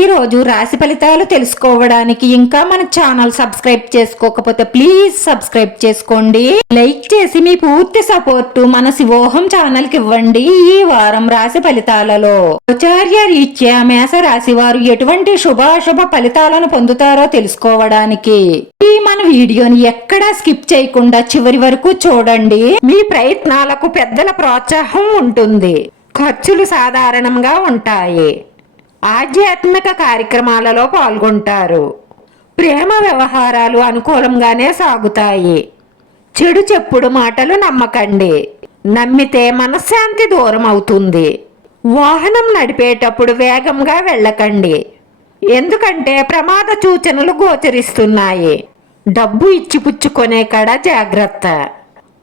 ఈరోజు రోజు రాశి ఫలితాలు తెలుసుకోవడానికి ఇంకా మన ఛానల్ సబ్స్క్రైబ్ చేసుకోకపోతే ప్లీజ్ సబ్స్క్రైబ్ చేసుకోండి. లైక్ చేసి మీ పూర్తి సపోర్టు మన శివోహం ఛానల్కి ఇవ్వండి ఈ వారం రాశి ఫలితాలలో. ఆచార్య రీత్యా మేష రాశి వారు ఎటువంటి శుభాశుభ ఫలితాలను పొందుతారో తెలుసుకోవడానికి. ఈ మన వీడియోని ఎక్కడా స్కిప్ చేయకుండా చివరి వరకు చూడండి. మీ ప్రయత్నాలకు పెద్దల ప్రోత్సాహం ఉంటుంది. ఖర్చులు సాధారణంగా ఉంటాయి. ఆధ్యాత్మిక కార్యక్రమాలలో పాల్గొంటారు. ప్రేమ వ్యవహారాలు అనుకూలంగానే సాగుతాయి. చెడు చెప్పుడు మాటలు నమ్మకండి. నమ్మితే మనశ్శాంతి దూరం అవుతుంది. వాహనం నడిపేటప్పుడు వేగంగా వెళ్ళకండి. ఎందుకంటే ప్రమాద సూచనలు గోచరిస్తున్నాయి. డబ్బు ఇచ్చి పుచ్చుకునే కడ జాగ్రత్త.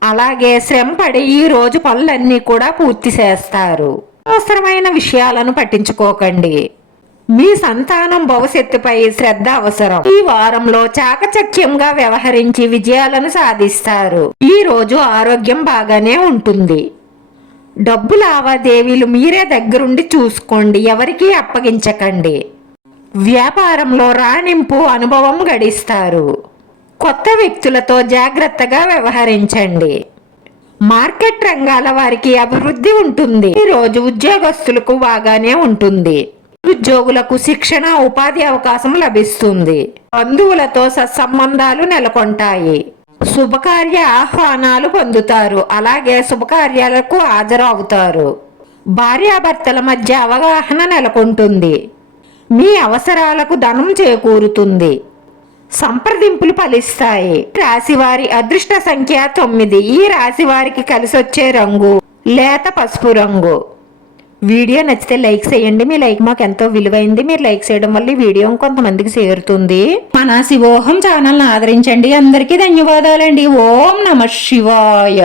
అలాగే శ్రమపడి ఈ రోజు పనులన్నీ కూడా పూర్తి చేస్తారు. అవసరమైన విషయాలను పట్టించుకోకండి. మీ సంతానం భవిష్యత్తుపై శ్రద్ధ అవసరం. ఈ వారంలో చాకచక్యంగా వ్యవహరించి విజయాలను సాధిస్తారు. ఈ రోజు ఆరోగ్యం బాగానే ఉంటుంది. డబ్బు లావాదేవీలు మీరే దగ్గరుండి చూసుకోండి. ఎవరికీ అప్పగించకండి. వ్యాపారంలో రాణింపు అనుభవం గడిస్తారు. కొత్త వ్యక్తులతో జాగ్రత్తగా వ్యవహరించండి. మార్కెట్ రంగాల వారికి అభివృద్ధి ఉంటుంది. ఈ రోజు ఉద్యోగస్తులకు బాగానే ఉంటుంది. ఉద్యోగులకు శిక్షణ ఉపాధి అవకాశం లభిస్తుంది. బంధువులతో సత్సంబంధాలు నెలకొంటాయి. శుభకార్య ఆహ్వానాలు పొందుతారు. అలాగే శుభకార్యాలకు హాజరు అవుతారు భార్యాభర్తల మధ్య అవగాహన నెలకొంటుంది. మీ అవసరాలకు ధనం చేకూరుతుంది. సంప్రదింపులు ఫలిస్తాయి. రాశివారి అదృష్ట సంఖ్య తొమ్మిది. ఈ రాశి వారికి కలిసొచ్చే రంగు లేత పసుపు రంగు. వీడియో నచ్చితే లైక్ చేయండి. మీ లైక్ మాకు ఎంతో విలువైంది. మీరు లైక్ చేయడం వల్ల ఈ వీడియో కొంతమందికి చేరుతుంది. మన శివోహం ఛానల్ ఆదరించండి. అందరికీ ధన్యవాదాలండి. ఓం నమ శివాయ.